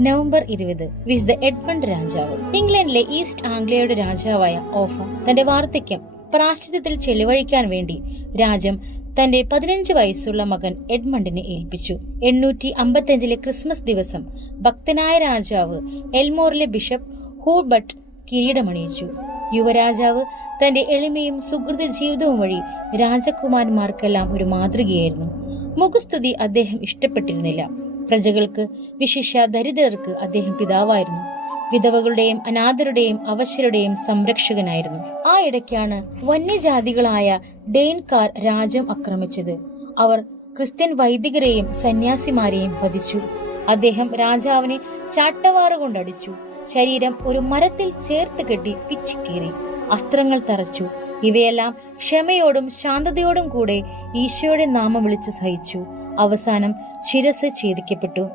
November ഇരുപത് വിശുദ്ധ Edmund രാജാവ്. ഇംഗ്ലണ്ടിലെ ഈസ്റ്റ് ആംഗ്ലിയയുടെ രാജാവായ ഓഫ തന്റെ വാർദ്ധക്യം പ്രാശ്ചിത്യത്തിൽ ചെലവഴിക്കാൻ വേണ്ടി രാജ്യം തന്റെ പതിനഞ്ച് വയസ്സുള്ള മകൻ എഡ്മണ്ടിനെ ഏൽപ്പിച്ചു. എണ്ണൂറ്റി അമ്പത്തിയഞ്ചിലെ ക്രിസ്മസ് ദിവസം ഭക്തനായ രാജാവ് എൽമോറിലെ ബിഷപ്പ് ഹൂബട്ട് കിരീടമണിയിച്ചു. യുവരാജാവ് തന്റെ എളിമയും സുഹൃത ജീവിതവും വഴി രാജകുമാരന്മാർക്കെല്ലാം ഒരു മാതൃകയായിരുന്നു. മുഖസ്തുതി അദ്ദേഹം ഇഷ്ടപ്പെട്ടിരുന്നില്ല. പ്രജകൾക്ക് വിശിഷ്യ ദരിദ്രർക്ക് അദ്ദേഹം പിതാവായിരുന്നു. വിധവകളുടെയും അനാഥരുടെയും അവശരുടെയും സംരക്ഷകനായിരുന്നു. ആ ഇടയ്ക്കാണ് വന്യജാതികളായ ഡെയിൻകാർ രാജ്യം ആക്രമിച്ചത്. അവർ ക്രിസ്ത്യൻ വൈദികരെയും സന്യാസിമാരെയും വധിച്ചു. അദ്ദേഹം രാജാവിനെ ചാട്ടവാറ് കൊണ്ടടിച്ചു. ശരീരം ഒരു മരത്തിൽ ചേർത്ത് കെട്ടി പിച്ചിക്കീറി. അസ്ത്രങ്ങൾ തറച്ചു. ഇവയെല്ലാം ക്ഷമയോടും ശാന്തതയോടും കൂടെ ഈശോയുടെ നാമം വിളിച്ചു സഹിച്ചു. അവസാനം ശിരസ് ഛേദിക്കപ്പെട്ടു.